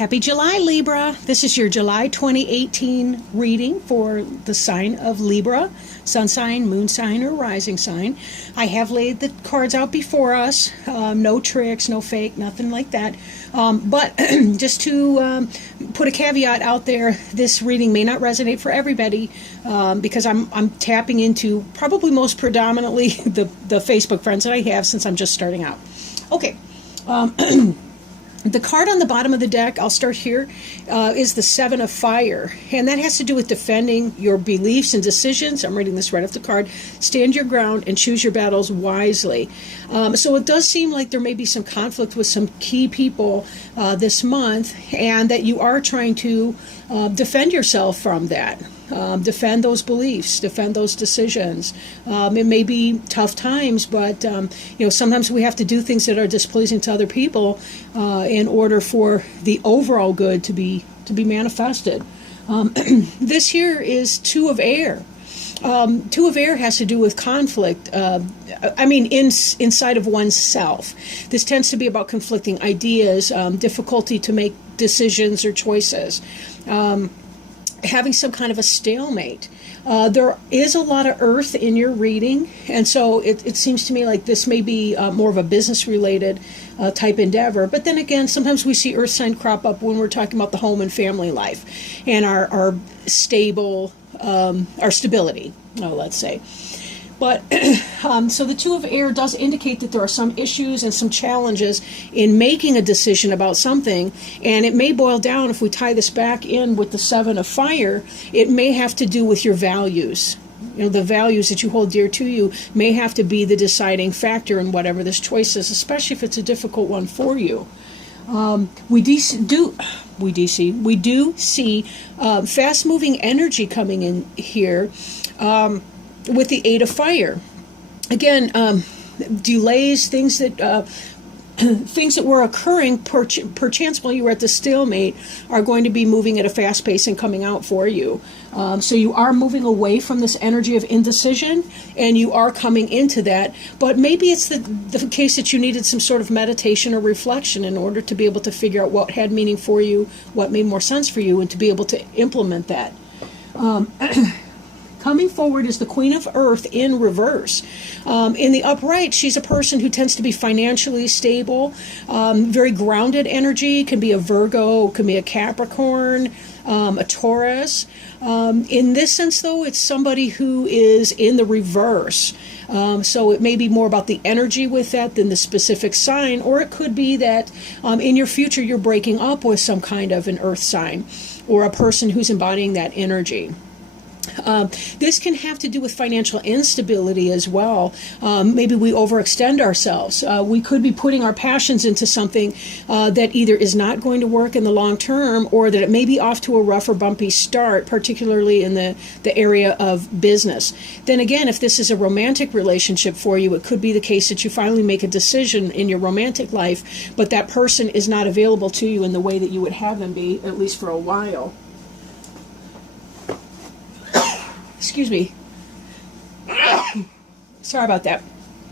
Happy July, Libra. This is your July 2018 reading for the sign of Libra, sun sign, moon sign, or rising sign. I have laid the cards out before us. No tricks, no fake, nothing like that. But just to put a caveat out there, this reading may not resonate for everybody because I'm tapping into probably most predominantly the Facebook friends that I have since I'm just starting out. Okay. The card on the bottom of the deck, I'll start here, is the Seven of Fire. And that has to do with defending your beliefs and decisions. I'm reading this right off the card. Stand your ground and choose your battles wisely. So it does seem like there may be some conflict with some key people this month, and that you are trying to defend yourself from that. Defend those beliefs, defend those decisions. It may be tough times, but sometimes we have to do things that are displeasing to other people in order for the overall good to be manifested. This here is Two of Air. Two of Air has to do with conflict. Inside of oneself. This tends to be about conflicting ideas, difficulty to make decisions or choices. Having some kind of a stalemate. There is a lot of earth in your reading, and so it seems to me like this may be more of a business-related type endeavor. But then again, sometimes we see earth sign crop up when we're talking about the home and family life and our stability, let's say. But so the Two of Air does indicate that there are some issues and some challenges in making a decision about something. And it may boil down, if we tie this back in with the Seven of Fire, it may have to do with your values. The values that you hold dear to you may have to be the deciding factor in whatever this choice is, especially if it's a difficult one for you. We do see fast-moving energy coming in here. With the Eight of Fire, again, delays, things that were occurring perchance while you were at the stalemate are going to be moving at a fast pace and coming out for you. So you are moving away from this energy of indecision, and you are coming into that. But maybe it's the case that you needed some sort of meditation or reflection in order to be able to figure out what had meaning for you, what made more sense for you, and to be able to implement that. Coming forward is the Queen of Earth in reverse. In the upright, she's a person who tends to be financially stable, very grounded energy. Can be a Virgo, can be a Capricorn, a Taurus. In this sense, though, it's somebody who is in the reverse. So it may be more about the energy with that than the specific sign, or it could be that in your future you're breaking up with some kind of an earth sign or a person who's embodying that energy. This can have to do with financial instability as well. Maybe we overextend ourselves. We could be putting our passions into something that either is not going to work in the long term, or that it may be off to a rough or bumpy start, particularly in the area of business. Then again, if this is a romantic relationship for you, it could be the case that you finally make a decision in your romantic life, but that person is not available to you in the way that you would have them be, at least for a while. Excuse me. Sorry about that.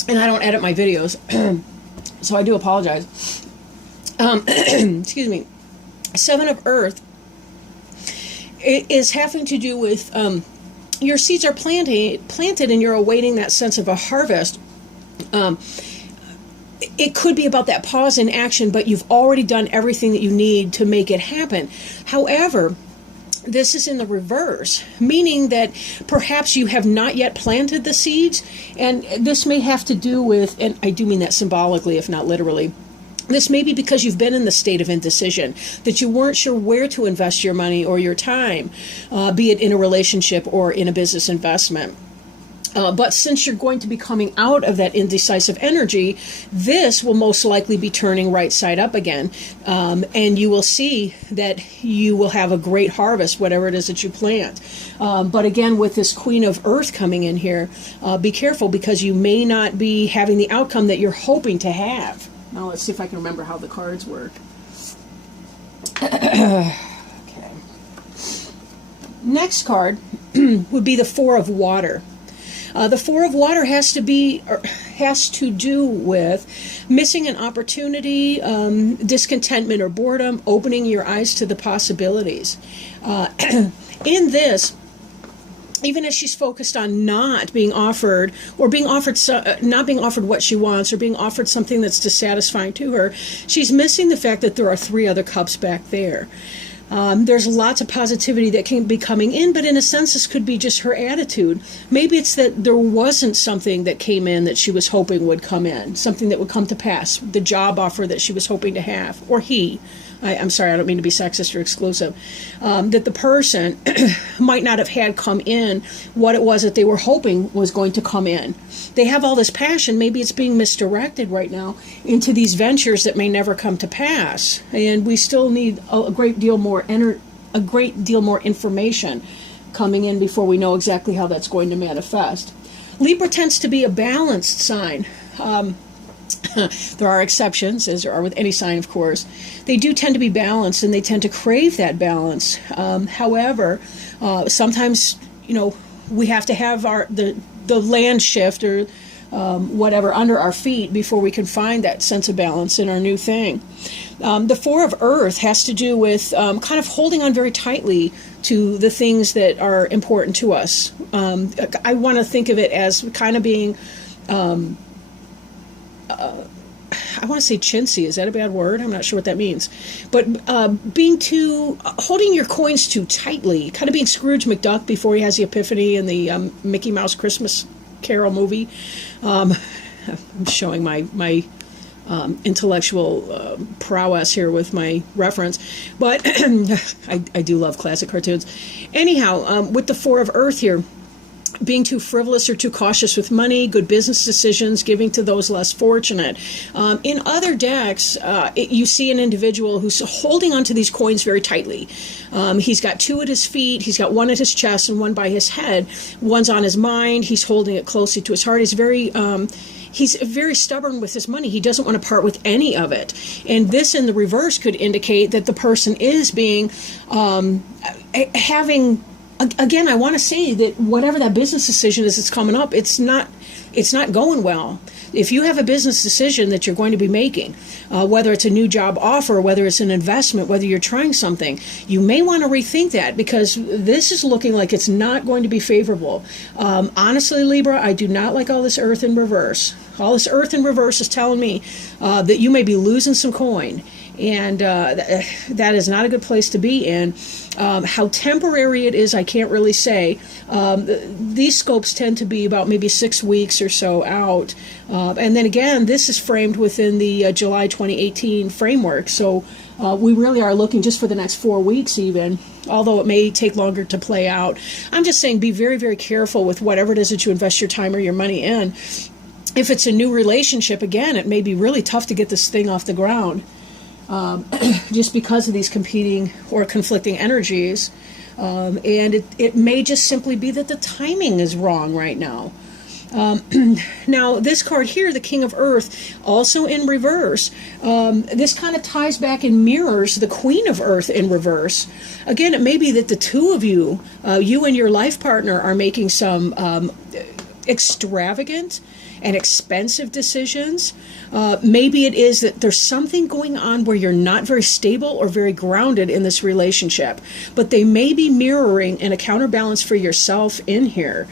And I don't edit my videos, so I do apologize. Excuse me. Seven of Earth. It is having to do with your seeds are planted and you're awaiting that sense of a harvest. It could be about that pause in action, but you've already done everything that you need to make it happen. However, this is in the reverse, meaning that perhaps you have not yet planted the seeds, and this may have to do with, and I do mean that symbolically, if not literally, this may be because you've been in the state of indecision, that you weren't sure where to invest your money or your time, be it in a relationship or in a business investment. But since you're going to be coming out of that indecisive energy, this will most likely be turning right side up again. And you will see that you will have a great harvest, whatever it is that you plant. But again, with this Queen of Earth coming in here, be careful, because you may not be having the outcome that you're hoping to have. Now let's see if I can remember how the cards work. Okay. Next card would be the Four of Water. The Four of Water has to has to do with missing an opportunity, discontentment or boredom, opening your eyes to the possibilities. In this, even as she's focused on not being offered, or being offered not being offered what she wants, or being offered something that's dissatisfying to her, she's missing the fact that there are 3 other cups back there. There's lots of positivity that can be coming in, but in a sense, this could be just her attitude. Maybe it's that there wasn't something that came in that she was hoping would come in, something that would come to pass, the job offer that she was hoping to have, or he. I'm sorry, I don't mean to be sexist or exclusive, that the person might not have had come in what it was that they were hoping was going to come in. They have all this passion. Maybe it's being misdirected right now into these ventures that may never come to pass. And we still need a great deal more information coming in before we know exactly how that's going to manifest. Libra tends to be a balanced sign. There are exceptions, as there are with any sign, of course. They do tend to be balanced, and they tend to crave that balance. However, sometimes, we have to have the land shift or whatever under our feet before we can find that sense of balance in our new thing. The 4 of Earth has to do with kind of holding on very tightly to the things that are important to us. I want to think of it as kind of being... I want to say chintzy. Is that a bad word? I'm not sure what that means. But holding your coins too tightly, kind of being Scrooge McDuck before he has the epiphany in the Mickey Mouse Christmas Carol movie. I'm showing my intellectual prowess here with my reference. But I do love classic cartoons. Anyhow, with the 4 of Earth here, being too frivolous or too cautious with money, good business decisions, giving to those less fortunate. In other decks, you see an individual who's holding onto these coins very tightly. He's got 2 at his feet, he's got 1 at his chest and 1 by his head. One's on his mind, he's holding it closely to his heart. He's very stubborn with his money. He doesn't want to part with any of it. And this in the reverse could indicate that the person is having... Again, I want to say that whatever that business decision is that's coming up, it's not going well. If you have a business decision that you're going to be making, whether it's a new job offer, whether it's an investment, whether you're trying something, you may want to rethink that, because this is looking like it's not going to be favorable. Honestly, Libra, I do not like all this Earth in reverse. All this Earth in reverse is telling me that you may be losing some coin. And that is not a good place to be in. How temporary it is, I can't really say. These scopes tend to be about maybe 6 weeks or so out. And then again, this is framed within the July 2018 framework. So we really are looking just for the next 4 weeks even, although it may take longer to play out. I'm just saying be very, very careful with whatever it is that you invest your time or your money in. If it's a new relationship, again, it may be really tough to get this thing off the ground. Just because of these competing or conflicting energies. And it may just simply be that the timing is wrong right now. Now, this card here, the King of Earth, also in reverse, this kind of ties back and mirrors the Queen of Earth in reverse. Again, it may be that the 2 of you, you and your life partner, are making some extravagant and expensive decisions. Maybe it is that there's something going on where you're not very stable or very grounded in this relationship, but they may be mirroring in a counterbalance for yourself in here.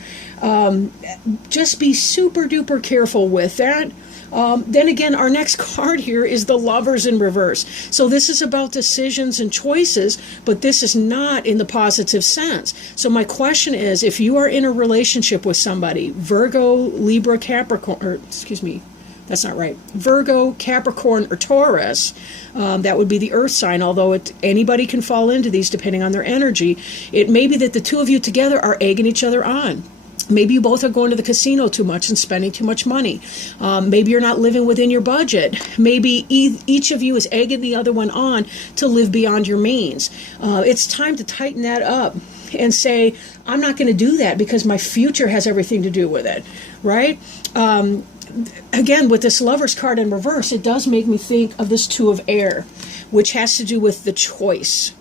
Just be super duper careful with that. Then again, our next card here is the Lovers in reverse. So this is about decisions and choices, but this is not in the positive sense. So my question is, if you are in a relationship with somebody, Virgo, Libra, Capricorn, or excuse me, that's not right, Virgo, Capricorn, or Taurus, that would be the earth sign, although anybody can fall into these depending on their energy. It may be that the 2 of you together are egging each other on. Maybe you both are going to the casino too much and spending too much money. Maybe you're not living within your budget. Maybe each of you is egging the other one on to live beyond your means. It's time to tighten that up and say, I'm not going to do that because my future has everything to do with it, right? Again, with this Lover's card in reverse, it does make me think of this 2 of Air, which has to do with the choice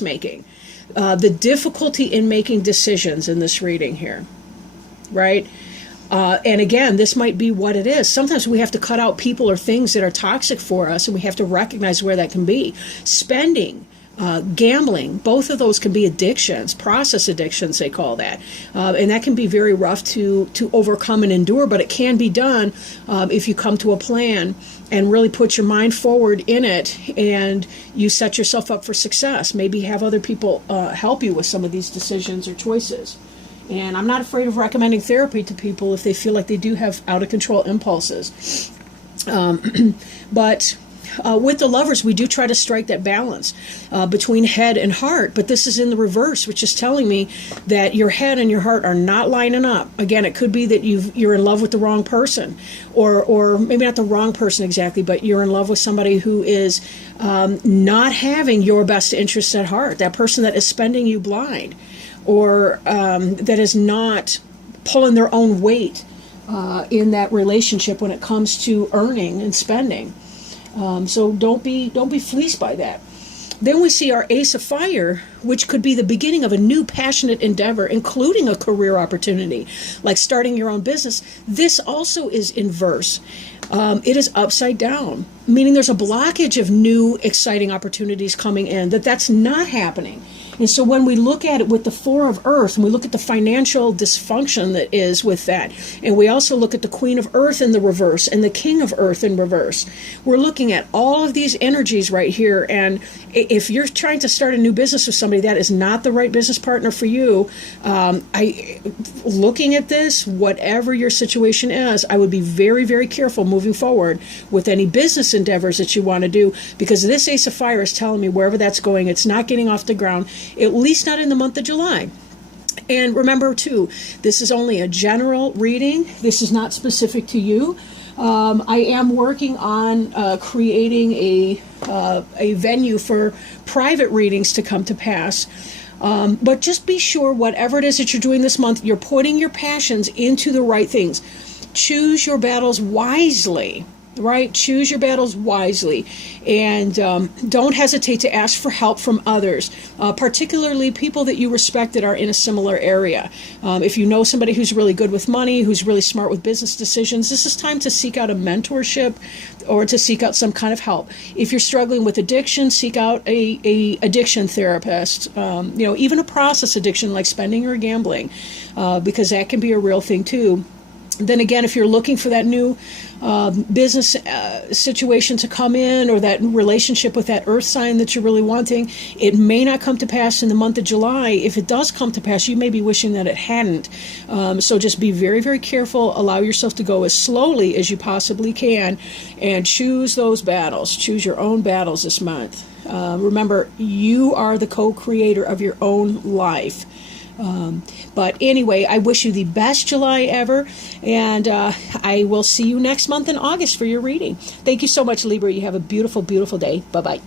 making. The difficulty in making decisions in this reading here, right? And again, this might be what it is. Sometimes we have to cut out people or things that are toxic for us, and we have to recognize where that can be. Spending, gambling, both of those can be addictions, process addictions they call that. And that can be very rough to overcome and endure, but it can be done if you come to a plan and really put your mind forward in it, and you set yourself up for success. Maybe have other people help you with some of these decisions or choices. And I'm not afraid of recommending therapy to people if they feel like they do have out-of-control impulses. But with the Lovers, we do try to strike that balance between head and heart, but this is in the reverse, which is telling me that your head and your heart are not lining up. Again, it could be that you're in love with the wrong person, or maybe not the wrong person exactly, but you're in love with somebody who is not having your best interests at heart, that person that is spending you blind, or that is not pulling their own weight in that relationship when it comes to earning and spending. So don't be fleeced by that. Then we see our Ace of Fire, which could be the beginning of a new passionate endeavor, including a career opportunity, like starting your own business. This also is inverse. It is upside down, meaning there's a blockage of new, exciting opportunities coming in, that's not happening. And so when we look at it with the Four of Earth, and we look at the financial dysfunction that is with that, and we also look at the Queen of Earth in the reverse and the King of Earth in reverse, we're looking at all of these energies right here. And if you're trying to start a new business with somebody, that is not the right business partner for you. Looking at this, whatever your situation is, I would be very, very careful moving forward with any business endeavors that you want to do, because this Ace of Fire is telling me wherever that's going, it's not getting off the ground, at least not in the month of July. And remember, too, this is only a general reading. This is not specific to you. I am working on creating a venue for private readings to come to pass. But just be sure, whatever it is that you're doing this month, you're putting your passions into the right things. Choose your battles wisely. Right? Choose your battles wisely, and don't hesitate to ask for help from others, particularly people that you respect that are in a similar area. If you know somebody who's really good with money, who's really smart with business decisions, this is time to seek out a mentorship or to seek out some kind of help. If you're struggling with addiction, seek out a addiction therapist, even a process addiction like spending or gambling, because that can be a real thing too. Then again, if you're looking for that new business situation to come in, or that relationship with that earth sign that you're really wanting, it may not come to pass in the month of July. If it does come to pass, you may be wishing that it hadn't. So just be very, very careful. Allow yourself to go as slowly as you possibly can, and choose those battles. Choose your own battles this month. Remember, you are the co-creator of your own life. But anyway, I wish you the best July ever, and I will see you next month in August for your reading. Thank you so much, Libra. You have a beautiful, beautiful day. Bye-bye.